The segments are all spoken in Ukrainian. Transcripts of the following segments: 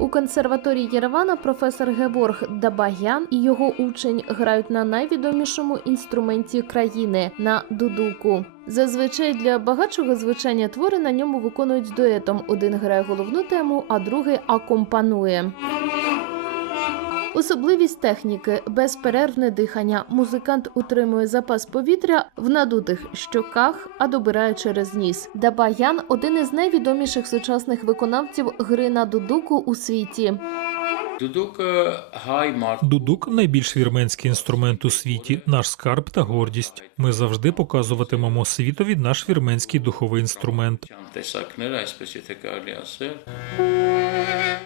У консерваторії Єревана професор Геворг Дабагян і його учень грають на найвідомішому інструменті країни на дудуку. Зазвичай для багатшого звучання твори на ньому виконують дуетом. Один грає головну тему, а другий акомпанує. Особливість техніки безперервне дихання. Музикант утримує запас повітря в надутих щоках, а добирає через ніс. Дабаян один із найвідоміших сучасних виконавців гри на дудуку у світі. Дудук найбільш вірменський інструмент у світі, наш скарб та гордість. Ми завжди показуватимемо світові наш вірменський духовий інструмент.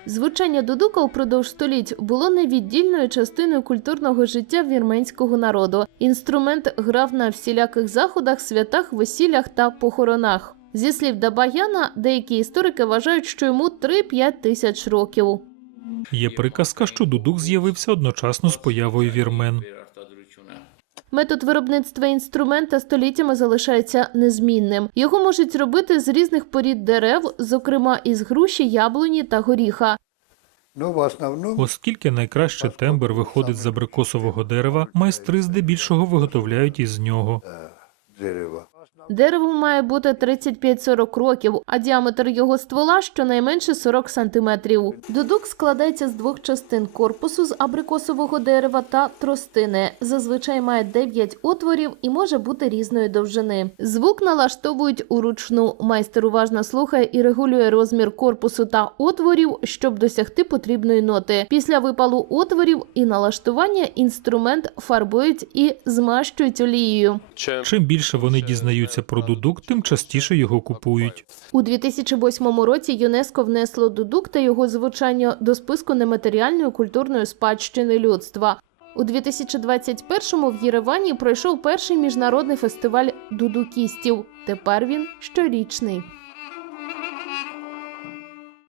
Звучання дудука упродовж століть було невіддільною частиною культурного життя вірменського народу. Інструмент грав на всіляких заходах, святах, весіллях та похоронах. Зі слів Дабаяна, деякі історики вважають, що йому 3-5 тисяч років. Є приказка, що дудук з'явився одночасно з появою вірмен. Метод виробництва інструмента століттями залишається незмінним. Його можуть робити з різних порід дерев, зокрема із груші, яблуні та горіха. Ну, Оскільки найкраще тембр виходить з абрикосового дерева, майстри здебільшого виготовляють із нього. Е, дерева Дерево має бути 35-40 років, а діаметр його ствола щонайменше 40 сантиметрів. Дудук складається з двох частин корпусу з абрикосового дерева та тростини. Зазвичай має 9 отворів і може бути різної довжини. Звук налаштовують уручну. Майстер уважно слухає і регулює розмір корпусу та отворів, щоб досягти потрібної ноти. Після випалу отворів і налаштування інструмент фарбують і змащують олією. Чим більше вони дізнаються про дудук, тим частіше його купують. У 2008 році ЮНЕСКО внесло дудук та його звучання до списку нематеріальної культурної спадщини людства. У 2021-му в Єревані пройшов перший міжнародний фестиваль дудукістів. Тепер він щорічний.